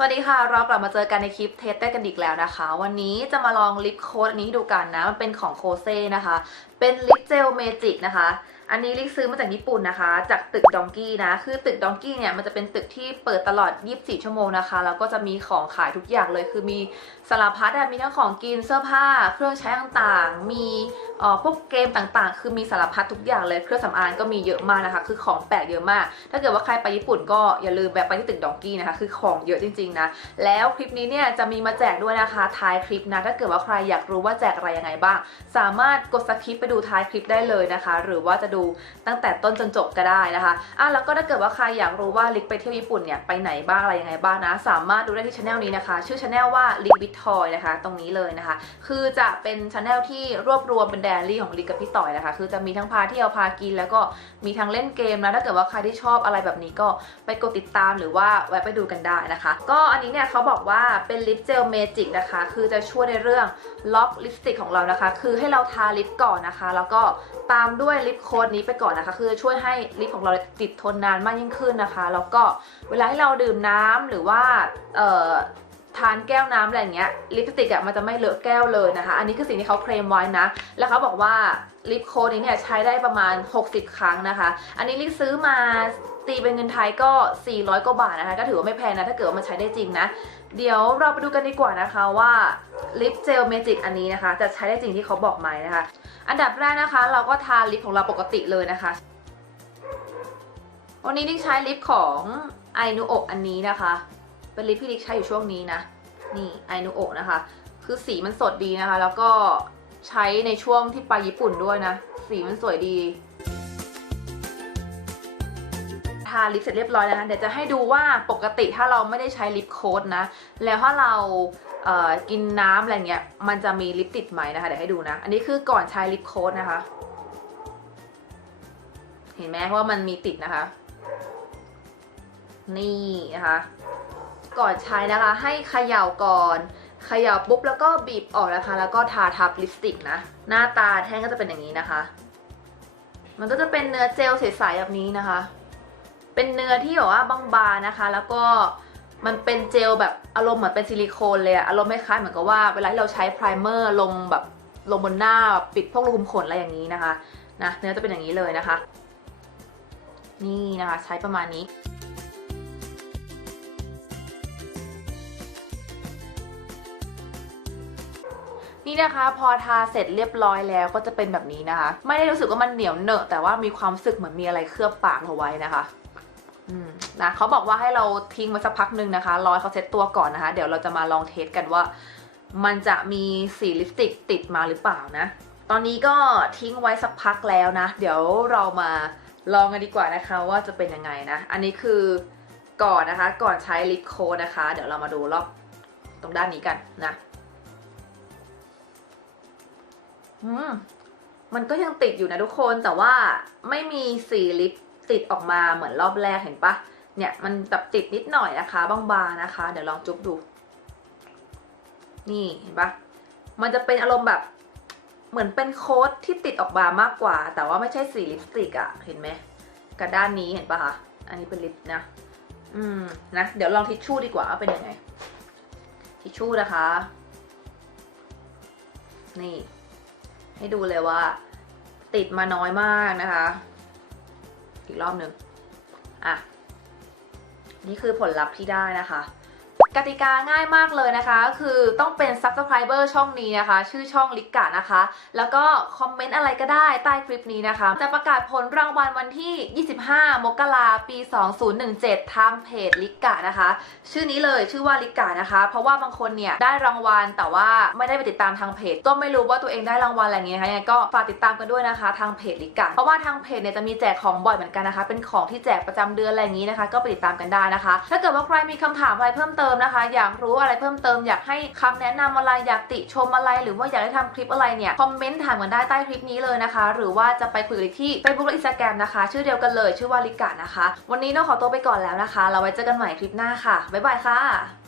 สวัสดีค่ะ เรากลับมาเจอกันในคลิปเทสได้กันอีกแล้วนะคะ วันนี้จะมาลองลิปโค้ดนี้ให้ดูกันนะ มันเป็นของโคเซ่นะคะ เป็นลิปเจลเมจิกนะคะ อันนี้ลิกซื้อมาจากญี่ปุ่นนะคะ จากตึกดองกี้นะ คือตึกดองกี้เนี่ยมันจะเป็นตึกที่เปิดตลอด 24 ชั่วโมงนะคะ แล้วก็จะมีของขายทุกอย่างเลย คือมีสารพัดอะมีทั้งของกิน เสื้อผ้า เครื่องใช้ต่างๆ มี พวกเกมต่างๆ คือมีสารพัดทุกอย่างเลย เครื่องสำอางก็มีเยอะมากนะคะ คือของแปลกเยอะมาก ถ้าเกิดว่าใครไปญี่ปุ่นก็อย่าลืมแบบไปที่ตึกดองกี้นะคะ คือของเยอะจริงๆนะ แล้วคลิปนี้เนี่ยจะมีมาแจกด้วยนะคะ ท้ายคลิปนะ ถ้าเกิดว่าใครอยากรู้ว่าแจกอะไรยังไงบ้าง สามารถกดสคิปไปดูท้ายคลิปได้เลยนะคะ หรือว่าจะดูตั้งแต่ต้นจนจบก็ได้นะคะ อะแล้วก็ถ้าเกิดว่าใครอยากรู้ว่าลิกไปเที่ยวญี่ปุ่นเนี่ยไปไหนบ้างอะไรยังไงบ้างนะ สามารถดูได้ที่ช anel นี้นะคะ ชื่อช anel ว่าลิกบิททอยนะคะ ตรงนี้เลยนะคะ คือจะเป็นช anel ที่รวบรวมเป็นแดรี่ของลิกกับพี่ต่อยนะคะ คือจะมีทั้งพาเที่ยวพากิน แล้วก็มีทั้งเล่นเกมนะถ้าเกิดว่าใครที่ชอบอะไรแบบนี้ก็ไปกดติดตามหรือว่าแวะไปดูกันได้นะคะ ก็อันนี้เนี่ยเขาบอกว่าเป็นลิปเจลเมจิกนะคะ คือจะช่วยในเรื่องล็อกลิปสติกของเรานะคะ คือให้เราทาลิปก่อนนะคะ แล้วก็ตามด้วยลิปโค้ดนี้ไปก่อนนะคะ คือจะช่วยให้ลิปของเราติดทนนานมากยิ่งขึ้นนะคะ แล้วก็เวลาที่เราดื่มน้ำหรือว่าเอ่อ ทานแก้วน้ำอะไรอย่างเงี้ยลิปสติกอะมันจะไม่เลอะแก้วเลยนะคะ อันนี้คือสิ่งที่เขาเคลมไว้นะ แล้วเขาบอกว่าลิปโค้ดนี้เนี่ยใช้ได้ประมาณ 60 ครั้งนะคะ อันนี้ลิปซื้อมาตีเป็นเงินไทยก็ 400 กว่าบาทนะคะ ก็ถือว่าไม่แพงนะ ถ้าเกิดว่ามันใช้ได้จริงนะ เดี๋ยวเราไปดูกันดีกว่านะคะว่าลิปเจลเมจิกอันนี้นะคะ จะใช้ได้จริงที่เขาบอกไหมนะคะ อันดับแรกนะคะ เราก็ทาลิปของเราปกติเลยนะคะ วันนี้ลิกใช้ลิปของไอนูโออันนี้นะคะ เป็นลิปที่ลิกใช้อยู่ช่วงนี้นะ นี่ไอนูโอนะคะ คือสีมันสดดีนะคะ แล้วก็ใช้ในช่วงที่ไปญี่ปุ่นด้วยนะ สีมันสวยดี ทาลิปเสร็จเรียบร้อยแล้วนะ เดี๋ยวจะให้ดูว่าปกติถ้าเราไม่ได้ใช้ลิปโค้ดนะ แล้วถ้าเรากินน้ำอะไรเงี้ย มันจะมีลิปติดไหมนะคะ เดี๋ยวให้ดูนะ อันนี้คือก่อนใช้ลิปโค้ดนะคะ เห็นไหมว่ามันมีติดนะคะ นี่นะคะ ก่อนใช้นะคะ ให้เขย่าก่อนเขย่าปุ๊บแล้วก็บีบออกนะคะ แล้วก็ทาทับลิปสติกนะ หน้าตาแท่งก็จะเป็นอย่างนี้นะคะ มันก็จะเป็นเนื้อเจลใสๆแบบนี้นะคะ เป็นเนื้อที่แบบว่าบางๆนะคะ แล้วก็มันเป็นเจลแบบอารมณ์เหมือนเป็นซิลิโคนเลยอะอารมณ์คล้ายเหมือนกับว่าเวลาที่เราใช้ไพรเมอร์ลงแบบลงบนหน้าปิดพวกรูขุมขนอะไรอย่างนี้นะคะนะเนื้อจะเป็นอย่างนี้เลยนะคะ นี่นะคะ ใช้ประมาณนี้ นี่นะคะพอทาเสร็จเรียบร้อยแล้วก็จะเป็นแบบนี้นะคะ ไม่ได้รู้สึกว่ามันเหนียวเหนอะ แต่ว่ามีความรู้สึกเหมือนมีอะไรเคลือบปากเราไว้นะคะอืมนะเขาบอกว่าให้เราทิ้งไว้สักพักหนึ่งนะคะรอให้เขาเซ็ตตัวก่อนนะคะ เดี๋ยวเราจะมาลองเทสกันว่า มันจะมีสีลิปสติกติดมาหรือเปล่านะ ตอนนี้ก็ทิ้งไว้สักพักแล้วนะ เดี๋ยวเรามาลองกันดีกว่านะคะว่าจะเป็นยังไงนะ อันนี้คือก่อนนะคะ ก่อนใช้ลิปโค้ดนะคะ เดี๋ยวเรามาดูรอบตรงด้านนี้กันนะ อืมมันก็ยังติดอยู่นะทุกคนแต่ว่าไม่มีสีลิปติดออกมาเหมือนรอบแรกเห็นปะเนี่ยมันแบบติดนิดหน่อยนะคะ บางๆนะคะ เดี๋ยวลองจุ๊บดู นี่เห็นปะมันจะเป็นอารมณ์แบบเหมือนเป็นโค้ดที่ติดออกมามากกว่า แต่ว่าไม่ใช่สีลิปสติกอะเห็นไหมกับด้านนี้เห็นปะคะอันนี้เป็นลิปนะ อืมนะเดี๋ยวลองทิชชู่ดีกว่าว่าเป็นยังไง ทิชชู่นะคะ นี่ ให้ดูเลยว่า ติดมาน้อยมากนะคะ อีกรอบหนึ่งอะ นี่คือผลลัพธ์ที่ได้นะคะ กติกาง่ายมากเลยนะคะ คือต้องเป็น subscriber ช่องนี้นะคะ ชื่อช่องลิกกะนะคะ แล้วก็คอมเมนต์อะไรก็ได้ใต้คลิปนี้นะคะ จะประกาศผลรางวัลวันที่ 25 มกราปี 2017 ทางเพจลิกกะนะคะ ชื่อนี้เลยชื่อว่าลิกกานะคะ เพราะว่าบางคนเนี่ยได้รางวัลแต่ว่าไม่ได้ไปติดตามทางเพจ ก็ไม่รู้ว่าตัวเองได้รางวัลอะไรอย่างเงี้ยนะคะก็ฝากติดตามกันด้วยนะคะทางเพจลิกกาเพราะว่าทางเพจเนี่ยจะมีแจกของบ่อยเหมือนกันนะคะ เป็นของที่แจกประจำเดือนอะไรอย่างงี้นะคะ ก็ไปติดตามกันได้นะคะ ถ้าเกิดว่าใครมีคำถามอะไรเพิ่มเติมนะคะ อยากรู้อะไรเพิ่มเติมอยากให้คำแนะนำอะไรอยากติชมอะไร หรือว่าอยากให้ทำคลิปอะไรเนี่ยคอมเมนต์ถามกันได้ใต้คลิปนี้เลยนะคะ หรือว่าจะไปคุยกันที่ Facebook และ Instagram นะคะ ชื่อเดียวกันเลยชื่อว่าลิกานะคะ วันนี้น้องขอตัวไปก่อนแล้วนะคะ เราไว้เจอกันใหม่คลิปหน้าค่ะบ๊ายบายค่ะ